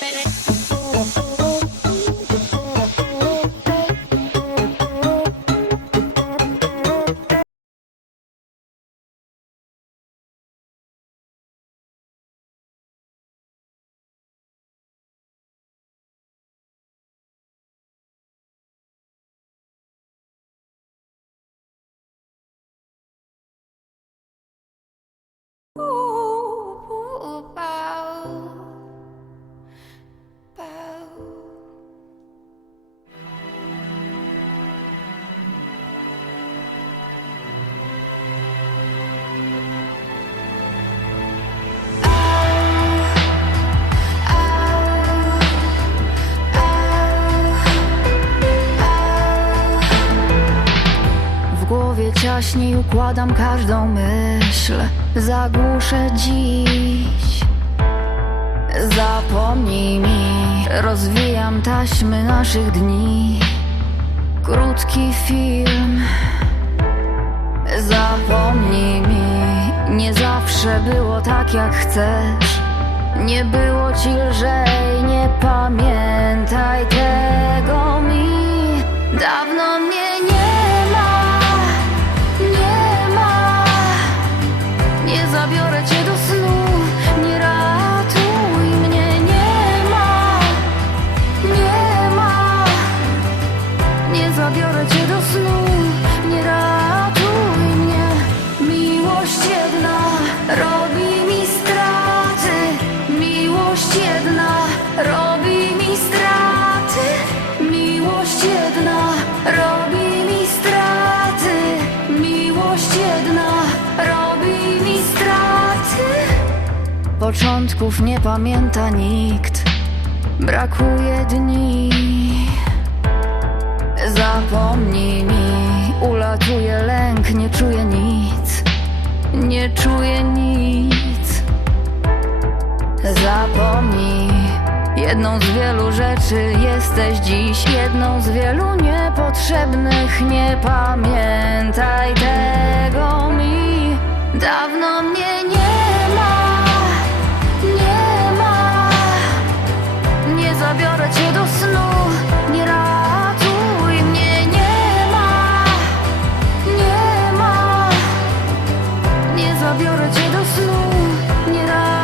minute. Głowie ciaśniej układam każdą myśl. Zagłuszę dziś. Zapomnij mi. Rozwijam taśmy naszych dni. Krótki film. Zapomnij mi. Nie zawsze było tak jak chcesz. Nie było ci lżej. Nie pamiętaj tego mi. Dawno nie Początków nie pamięta nikt, brakuje dni. Zapomnij mi, ulatuje lęk, nie czuję nic, nie czuję nic. Zapomnij, jedną z wielu rzeczy jesteś dziś, jedną z wielu niepotrzebnych. Nie pamiętaj tego mi, zabiorę cię do snu nie raz.